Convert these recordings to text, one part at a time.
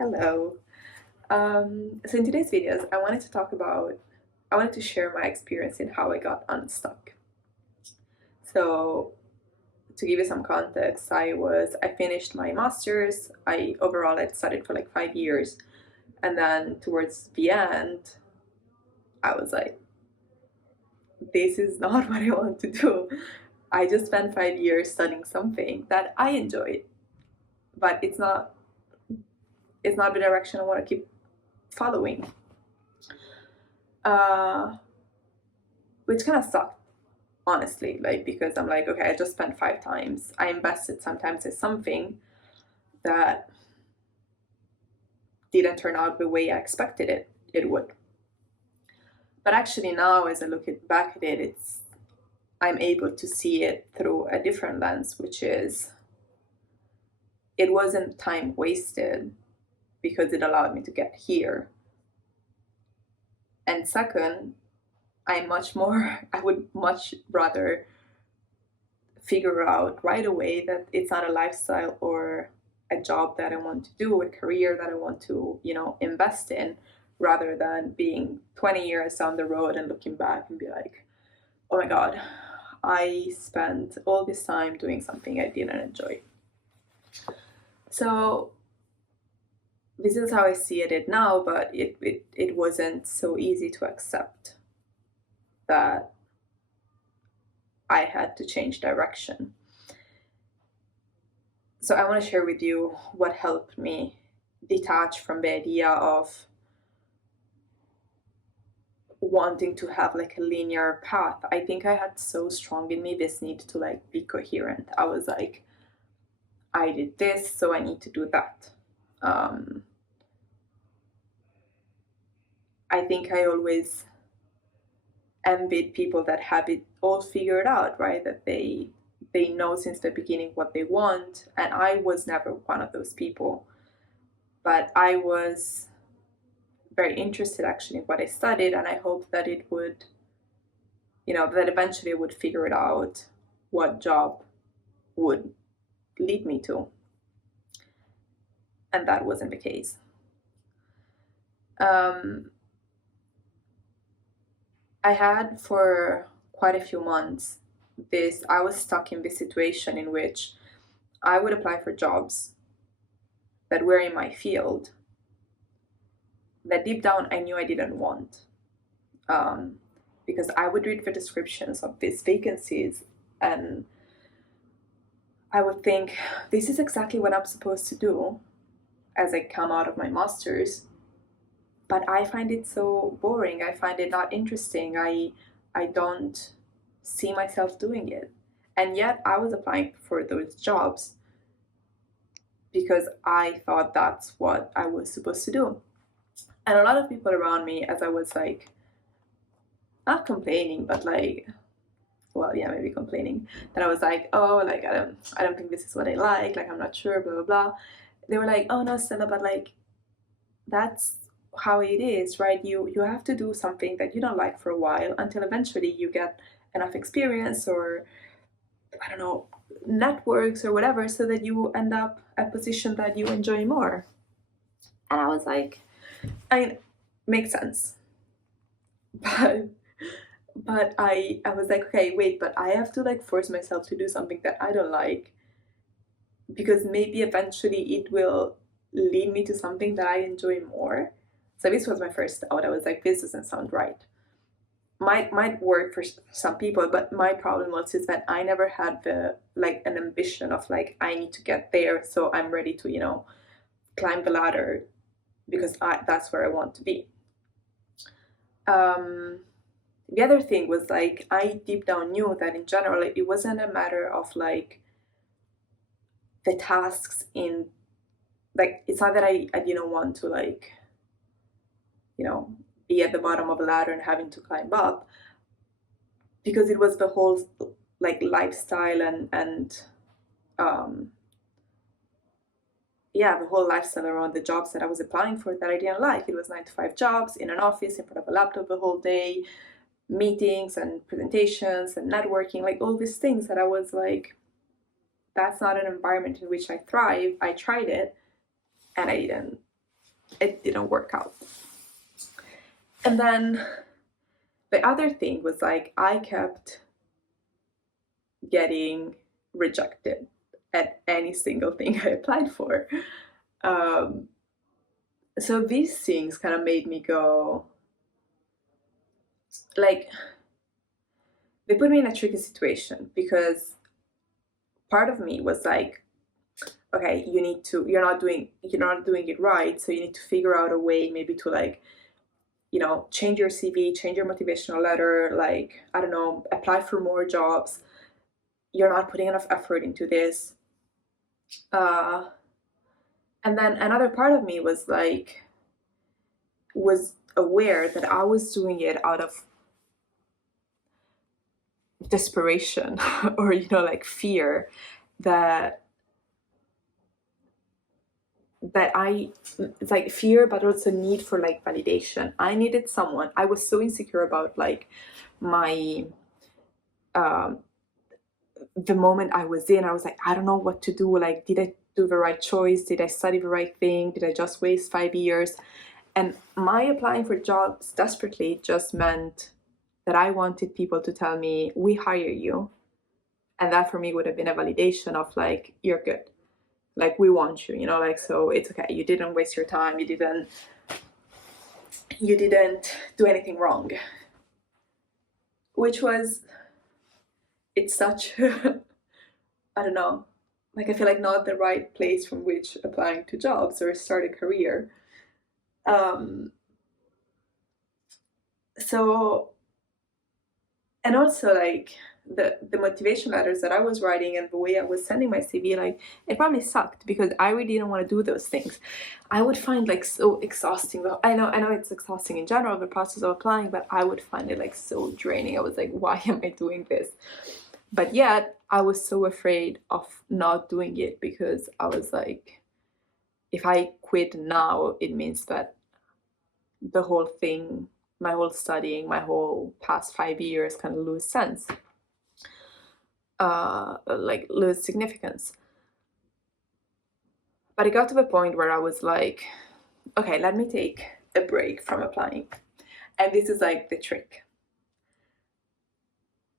Hello. So in today's videos, I wanted to share my experience in how I got unstuck. So to give you some context, I finished my master's. I studied for like 5 years, and then towards the end, I was like, this is not what I want to do. I just spent 5 years studying something that I enjoyed, but it's not the direction I want to keep following. Uh, which kind of sucked, honestly, like because I'm like, okay, I just spent 5 times. I invested sometimes in something that didn't turn out the way I expected it would. But actually now as I back at it, it's I'm able to see it through a different lens, which is it wasn't time wasted because it allowed me to get here. And second, I would much rather figure out right away that it's not a lifestyle or a job that I want to do, a career that I want to, invest in, rather than being 20 years down the road and looking back and be like, oh my God, I spent all this time doing something I didn't enjoy. So this is how I see it now, but it wasn't so easy to accept that I had to change direction. So I want to share with you what helped me detach from the idea of wanting to have like a linear path. I think I had so strong in me this need to like be coherent. I was like, I did this, so I need to do that. I think I always envied people that have it all figured out, right? That they know since the beginning what they want, and I was never one of those people. But I was very interested actually in what I studied, and I hoped that it would, that eventually I would figure it out what job would lead me to. And that wasn't the case. I had for quite a few months I was stuck in this situation in which I would apply for jobs that were in my field that deep down I knew I didn't want. Um, because I would read the descriptions of these vacancies and I would think, this is exactly what I'm supposed to do as I come out of my master's. But I find it so boring. I find it not interesting. I don't see myself doing it. And yet I was applying for those jobs because I thought that's what I was supposed to do. And a lot of people around me, as I was like, not complaining, but like, well, yeah, maybe complaining, that I was like, oh, like I don't think this is what I like I'm not sure, blah blah blah. They were like, oh no, Stella, but like that's how it is, right? You have to do something that you don't like for a while until eventually you get enough experience or I don't know, networks or whatever, so that you end up a position that you enjoy more. And I was like, I mean, makes sense. But I was like, okay, wait, but I have to like force myself to do something that I don't like because maybe eventually it will lead me to something that I enjoy more. So this was my first thought. I was like, this doesn't sound right. Might work for some people, but my problem was is that I never had the like an ambition of like I need to get there, so I'm ready to climb the ladder because that's where I want to be. Um, the other thing was like I deep down knew that in general it wasn't a matter of like the tasks in like it's not that I didn't want to like you know be at the bottom of the ladder and having to climb up, because it was the whole like lifestyle and um yeah, the whole lifestyle around the jobs that I was applying for that I didn't like. It was 9 to 5 jobs in an office in front of a laptop the whole day, meetings and presentations and networking, like all these things that I was like, that's not an environment in which I thrive. I tried it and I didn't it didn't work out. And then the other thing was like I kept getting rejected at any single thing I applied for. Um, so these things kind of made me go, like, they put me in a tricky situation because part of me was like, okay, you're not doing it right, so you need to figure out a way maybe to like, change your CV, change your motivational letter, like, I don't know, apply for more jobs. You're not putting enough effort into this. Uh, and then another part of me was like, was aware that I was doing it out of desperation or, like fear that it's like fear, but also need for like validation. I needed someone. I was so insecure about like my um the moment I was in. I was like, I don't know what to do. Like, did I do the right choice? Did I study the right thing? Did I just waste 5 years? And my applying for jobs desperately just meant that I wanted people to tell me, we hire you. And that for me would have been a validation of like, you're good. Like, we want you, like, so it's okay. You didn't waste your time. You didn't do anything wrong. Which was, it's such, I don't know, like I feel like not the right place from which applying to jobs or start a career. Um, so, and also like the motivation letters that I was writing and the way I was sending my CV, like it probably sucked because I really didn't want to do those things. I would find like so exhausting. I know it's exhausting in general, the process of applying, but I would find it like so draining. I was like, why am I doing this? But yet I was so afraid of not doing it because I was like, if I quit now, it means that the whole thing, my whole studying, my whole past 5 years kind of lose sense, like lose significance. But it got to the point where I was like, okay, let me take a break from applying. And this is like the trick.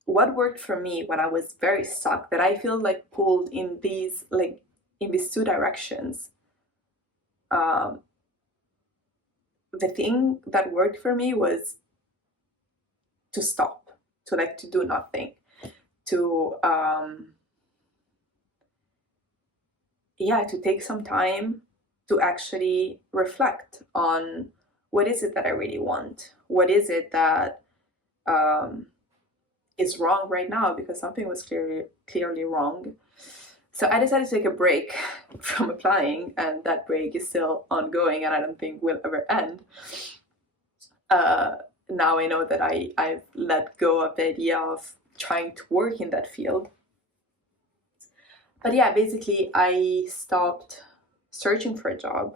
What worked for me when I was very stuck, that I feel like pulled in these two directions. The thing that worked for me was to stop, to do nothing, to to take some time to actually reflect on what is it that I really want, what is it that is wrong right now, because something was clearly wrong. So I decided to take a break from applying, and that break is still ongoing, and I don't think will ever end. Now I know that I've let go of the idea of trying to work in that field. But yeah, basically I stopped searching for a job.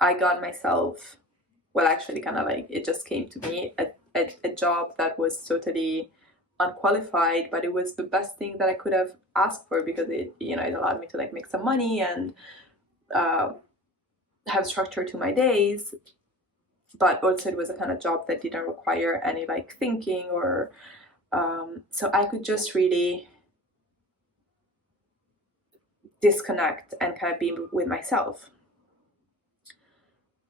I got myself, well, actually kind of like it just came to me, a job that was totally unqualified, but it was the best thing that I could have asked for, because it allowed me to like make some money and have structure to my days. But also it was a kind of job that didn't require any like thinking or so I could just really disconnect and kind of be with myself.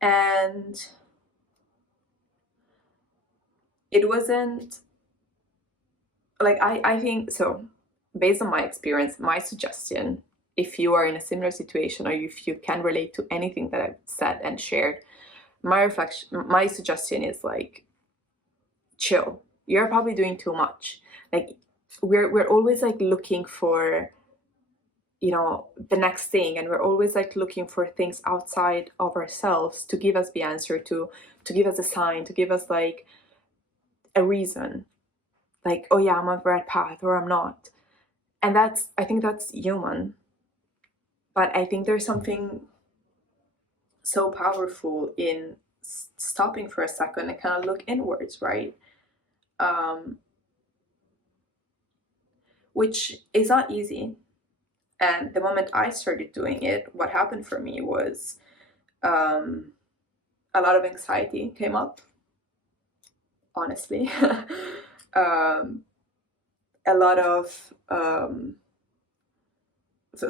And it wasn't like I think so, based on my experience, my suggestion, if you are in a similar situation or if you can relate to anything that I've said and shared, my suggestion is like, chill. You're probably doing too much. Like, we're always like looking for the next thing, and we're always like looking for things outside of ourselves to give us the answer, to give us a sign, to give us like a reason, like, oh yeah, I'm on the right path or I'm not. And I think that's human. But I think there's something so powerful in stopping for a second and kind of look inwards, right? Which is not easy. And the moment I started doing it, what happened for me was a lot of anxiety came up, honestly. A lot of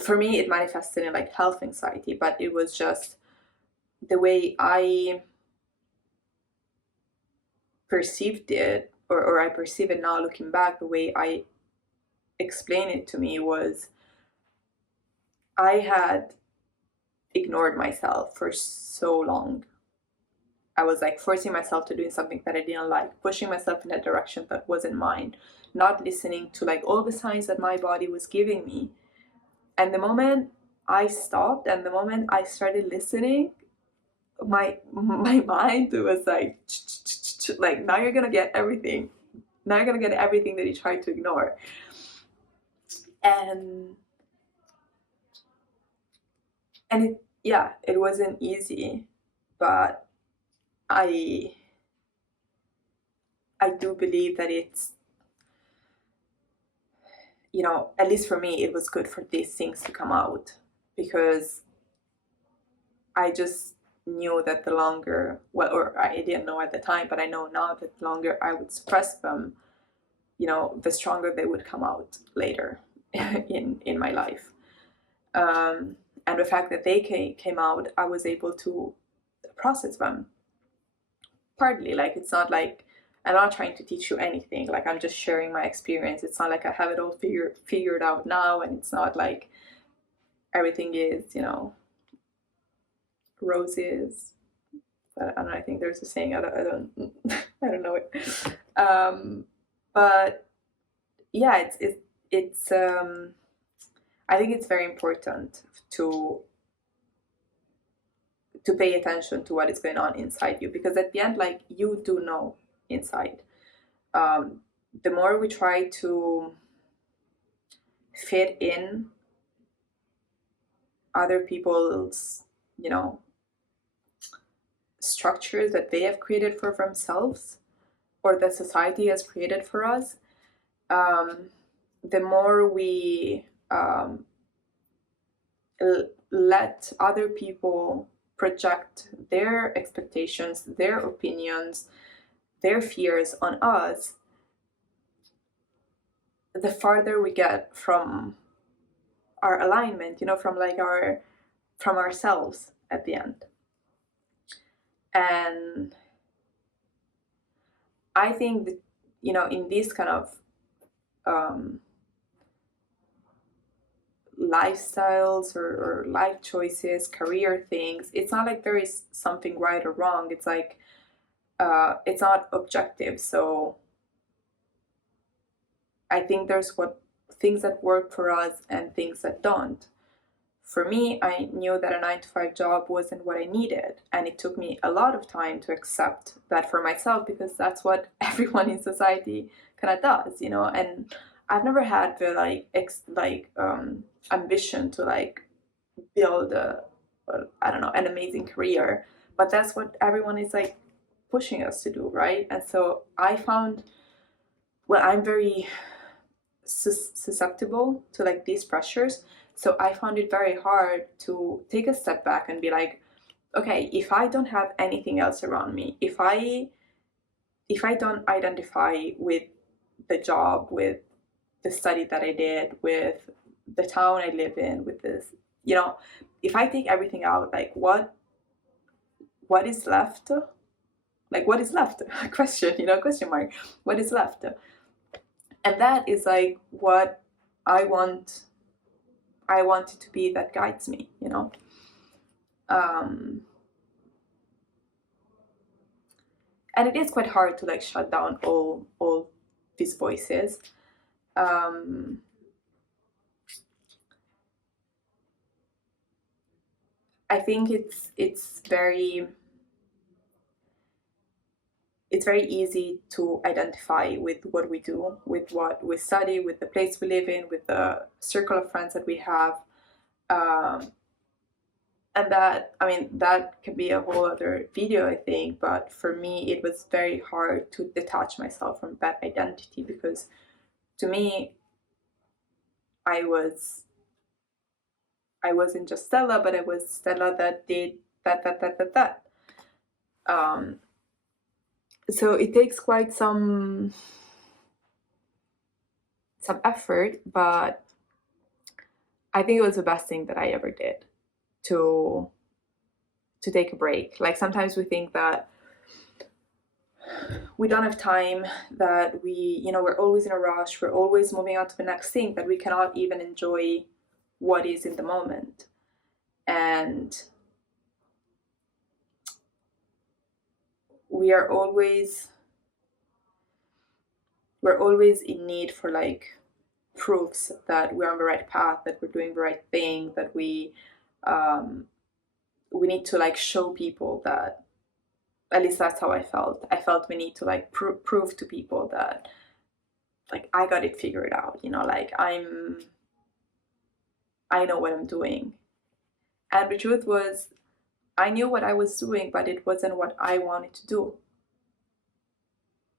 for me it manifested in like health anxiety, but it was just the way I perceived it, or I perceive it now looking back. The way I explain it to me was I had ignored myself for so long. I was like forcing myself to doing something that I didn't like, pushing myself in a direction that wasn't mine, not listening to like all the signs that my body was giving me. And the moment I stopped and the moment I started listening, my mind was like now you're gonna get everything. Now you're gonna get everything that you tried to ignore. And it, yeah, it wasn't easy, but I I do believe that it's, you know, at least for me, it was good for these things to come out, because I just knew that the longer, well, or I didn't know at the time, but I know now that the longer I would suppress them, you know, the stronger they would come out later in my life. And the fact that they came out, I was able to process them. Partly, like, it's not like I'm not trying to teach you anything. Like, I'm just sharing my experience. It's not like I have it all figured out now, and it's not like everything is, you know, roses. I don't know. I think there's a saying. I don't know it. But yeah, it's I think it's very important to pay attention to what is going on inside you, because at the end, like, you do know inside. um, the more we try to fit in other people's, you know, structures that they have created for themselves, or that society has created for us, um, the more we let other people project their expectations, their opinions, their fears on us, the farther we get from our alignment, you know, from like from ourselves at the end. And I think that, you know, in these kind of um, lifestyles, or life choices, career things, it's not like there is something right or wrong. It's like it's not objective. So I think there's what things that work for us and things that don't. For me, I knew that a 9 to 5 job wasn't what I needed, and it took me a lot of time to accept that for myself, because that's what everyone in society kind of does, you know. And I've never had the ambition to like build I don't know, an amazing career, but that's what everyone is like pushing us to do, right? And so I found, well, I'm very susceptible to like these pressures. So I found it very hard to take a step back and be like, okay, if I don't have anything else around me, if I don't identify with the job, with the study that I did, with the town I live in, with this, you know, if I take everything out, like what is left? Like, what is left? Question, you know, question mark. What is left? And that is like what I want it to be, that guides me, you know. And it is quite hard to like shut down all these voices. I think it's very easy to identify with what we do, with what we study, with the place we live in, with the circle of friends that we have. And that, I mean, that can be a whole other video, I think. But for me, it was very hard to detach myself from that identity, because to me, I wasn't just Stella, but I was Stella that did that. So it takes quite some effort, but I think it was the best thing that I ever did to take a break. Like sometimes we think that we don't have time, that we're always in a rush, we're always moving on to the next thing, that we cannot even enjoy what is in the moment. And we're always in need for like proofs that we're on the right path, that we're doing the right thing, that we need to like show people that, at least that's how I felt. I felt we need to like prove to people that like I got it figured out, like I know what I'm doing. And the truth was, I knew what I was doing, but it wasn't what I wanted to do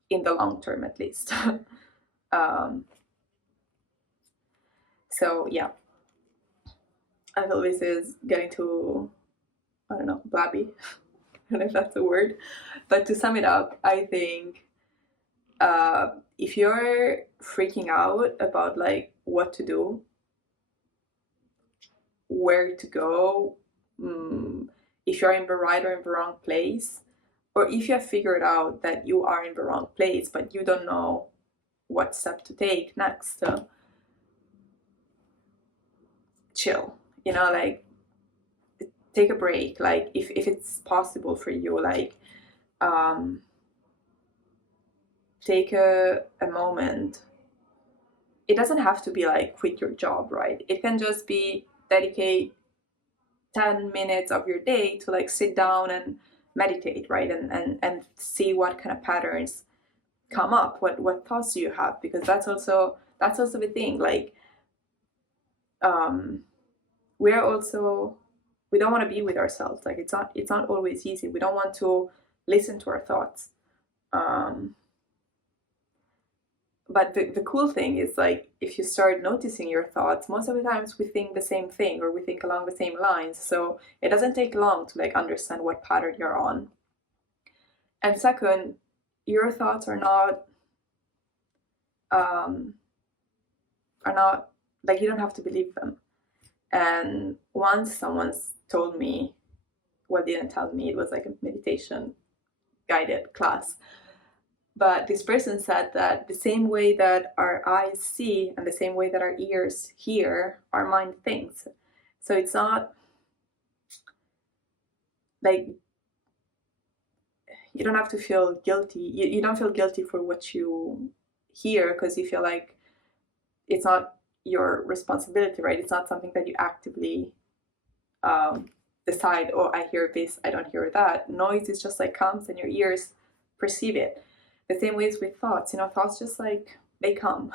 in the long term, at least. So yeah, I feel this is getting too, I don't know, blabby. I don't know if that's a word, but to sum it up, I think if you're freaking out about like what to do, where to go, if you're in the right or in the wrong place, or if you have figured out that you are in the wrong place but you don't know what step to take next, chill, like take a break. Like if it's possible for you, like take a moment. It doesn't have to be like quit your job, right? It can just be dedicate 10 minutes of your day to like sit down and meditate, right? And see what kind of patterns come up, what thoughts do you have, because that's also the thing. Like we don't want to be with ourselves. Like it's not always easy. We don't want to listen to our thoughts. But the cool thing is, like, if you start noticing your thoughts, most of the times we think the same thing, or we think along the same lines. So it doesn't take long to like understand what pattern you're on. And second, your thoughts are not like, you don't have to believe them. And once someone's told me, well, didn't tell me, it was like a meditation guided class. But this person said that the same way that our eyes see and the same way that our ears hear, our mind thinks. So it's not like you don't have to feel guilty. You don't feel guilty for what you hear, because you feel like it's not your responsibility, right? It's not something that you actively decide, oh, I hear this, I don't hear that. Noise is just like comes and your ears perceive it. The same way is with thoughts. Thoughts just like they come.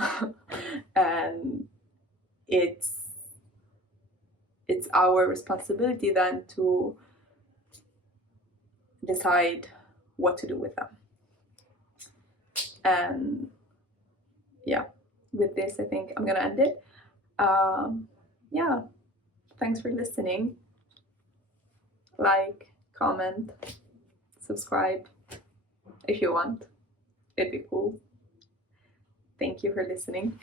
And it's our responsibility then to decide what to do with them. And yeah, with this, I think I'm gonna end it. Yeah, thanks for listening. Like, comment, subscribe if you want. It'd be cool. Thank you for listening.